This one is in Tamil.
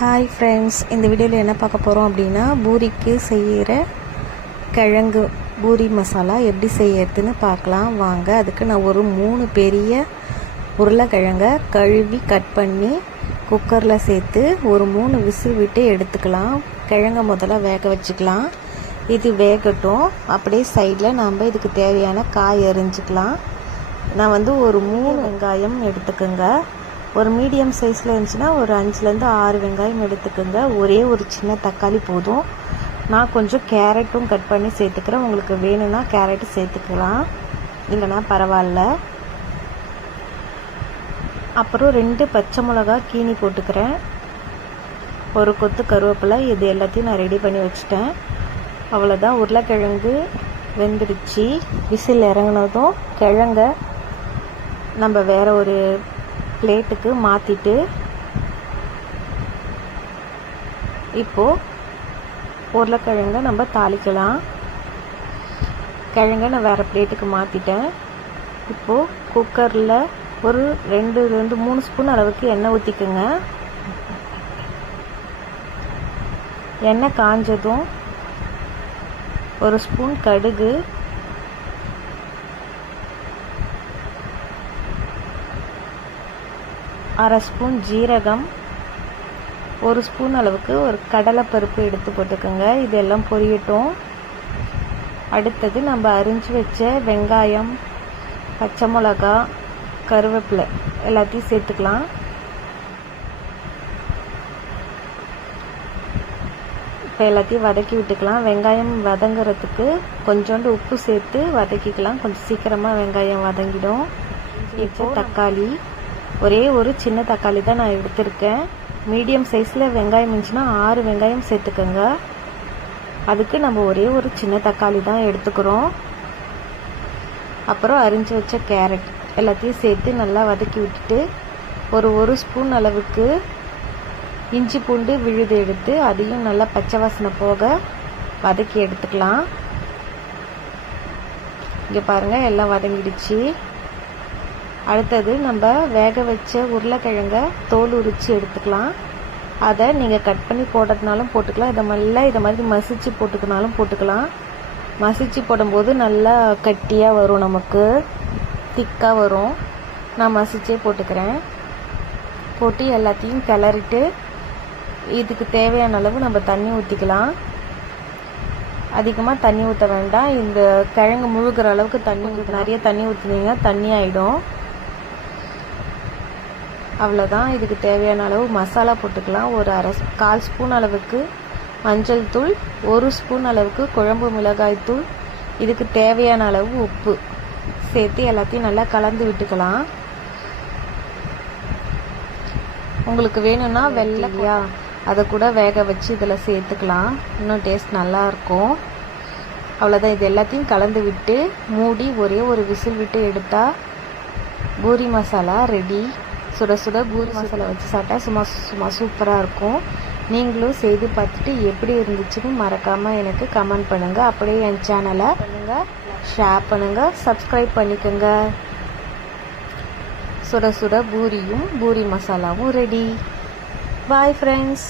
ஹாய் ஃப்ரெண்ட்ஸ், இந்த வீடியோவில் என்ன பார்க்க போகிறோம் அப்படின்னா பூரிக்கு செய்கிற கிழங்கு பூரி மசாலா எப்படி செய்யறதுன்னு பார்க்கலாம் வாங்க. அதுக்கு நான் ஒரு 3 பெரிய உருளைக்கிழங்கை கழுவி கட் பண்ணி குக்கரில் சேர்த்து ஒரு 3 விசில் விட்டு எடுத்துக்கலாம். கிழங்கை முதல்ல வேக வச்சுக்கலாம். இது வேகட்டும். அப்படியே சைடில் நாம் இதுக்கு தேவையான காய் அரிஞ்சிக்கலாம். நான் ஒரு 3 வெங்காயம் எடுத்துக்கோங்க. ஒரு மீடியம் சைஸில் இருந்துச்சுன்னா ஒரு 5லேருந்து 6 வெங்காயம் எடுத்துக்கோங்க. ஒரே ஒரு சின்ன தக்காளி போதும். நான் கொஞ்சம் கேரட்டும் கட் பண்ணி சேர்த்துக்கிறேன். உங்களுக்கு வேணும்னா கேரட்டு சேர்த்துக்கலாம், இல்லைனா பரவாயில்ல. அப்புறம் 2 பச்சை மிளகா கீனி போட்டுக்கிறேன். ஒரு கொத்து கருவேப்பிலை. இது எல்லாத்தையும் நான் ரெடி பண்ணி வச்சுட்டேன். அவ்வளோதான். உருளைக்கிழங்கு வெந்துடுச்சு. விசில் இறங்கினதும் கிழங்க நம்ம வேறு ஒரு பிளேட்டுக்கு மாற்றிட்டு இப்போது உருளைக்கிழங்கை நம்ம தாளிக்கலாம். கிழங்கை நான் வேறு பிளேட்டுக்கு மாற்றிட்டேன். இப்போது குக்கரில் ஒரு 2-3 ஸ்பூன் அளவுக்கு எண்ணெய் ஊற்றிக்குங்க. எண்ணெய் காஞ்சதும் ஒரு ஸ்பூன் கடுகு, அரை ஸ்பூன் ஜீரகம், ஒரு ஸ்பூன் அளவுக்கு ஒரு கடலைப்பருப்பு எடுத்து போட்டுக்கோங்க. இதெல்லாம் பொரியட்டும். அடுத்தது நம்ம அரிஞ்சு வச்ச வெங்காயம், பச்சை மிளகா, கருவேப்பிலை எல்லாத்தையும் சேர்த்துக்கலாம். இப்போ எல்லாத்தையும் வதக்கி விட்டுக்கலாம். வெங்காயம் வதங்குறதுக்கு கொஞ்சோண்டு உப்பு சேர்த்து வதக்கிக்கலாம். கொஞ்சம் சீக்கிரமாக வெங்காயம் வதங்கிடும். இப்போ தக்காளி, ஒரே ஒரு சின்ன தக்காளி தான் நான் எடுத்திருக்கேன். மீடியம் சைஸில் வெங்காயம் இருந்துச்சுன்னா 6 வெங்காயம் சேர்த்துக்கோங்க. அதுக்கு நம்ம ஒரே ஒரு சின்ன தக்காளி தான் எடுத்துக்கிறோம். அப்புறம் அரிஞ்சு வச்ச கேரட் எல்லாத்தையும் சேர்த்து நல்லா வதக்கி விட்டுட்டு ஒரு ஸ்பூன் அளவுக்கு இஞ்சி பூண்டு விழுது எடுத்து அதையும் நல்லா பச்சை வாசனை போக வதக்கி எடுத்துக்கலாம். இங்கே பாருங்கள், எல்லாம் வதங்கிடுச்சு. அடுத்தது நம்ம வேக வச்ச உருளைக்கிழங்கை தோல் உரித்து எடுத்துக்கலாம். அதை நீங்கள் கட் பண்ணி போடுறதுனாலும் போட்டுக்கலாம், இதை மாதிரி மசிச்சு போட்டுக்கினாலும் போட்டுக்கலாம். மசிச்சு போடும்போது நல்லா கட்டியாக வரும், நமக்கு திக்காக வரும். நான் மசிச்சே போட்டுக்கிறேன். போட்டு எல்லாத்தையும் கிளறிட்டு இதுக்கு தேவையான அளவு நம்ம தண்ணி ஊற்றிக்கலாம். அதிகமாக தண்ணி ஊற்ற வேண்டாம். இந்த கிழங்கு முழுகிற அளவுக்கு தண்ணி நிறைய தண்ணி ஊற்றினீங்கன்னா தண்ணி ஆகிடும். அவ்வளோதான். இதுக்கு தேவையான அளவு மசாலா போட்டுக்கலாம். ஒரு 1/4 ஸ்பூன் அளவுக்கு மஞ்சள் தூள், 1 ஸ்பூன் அளவுக்கு குழம்பு மிளகாய் தூள், இதுக்கு தேவையான அளவு உப்பு சேர்த்து எல்லாத்தையும் நல்லா கலந்து விட்டுக்கலாம். உங்களுக்கு வேணும்னா வெள்ளையா அதை கூட வேக வச்சு இதில் சேர்த்துக்கலாம். இன்னும் டேஸ்ட் நல்லாயிருக்கும். அவ்வளோதான். இது எல்லாத்தையும் கலந்து விட்டு மூடி ஒரே ஒரு விசில் விட்டு எடுத்தால் பூரி மசாலா ரெடி. சுட சுட பூரி மசாலா வச்சு சாப்பிட்டா சும்மா சூப்பராக இருக்கும். நீங்களும் செய்து பார்த்துட்டு எப்படி இருந்துச்சுன்னு மறக்காமல் எனக்கு கமெண்ட் பண்ணுங்கள். அப்படியே என் சேனலை ஷேர் பண்ணுங்கள், சப்ஸ்கிரைப் பண்ணிக்கோங்க. சுட சுட பூரியும் பூரி மசாலாவும் ரெடி. Bye friends.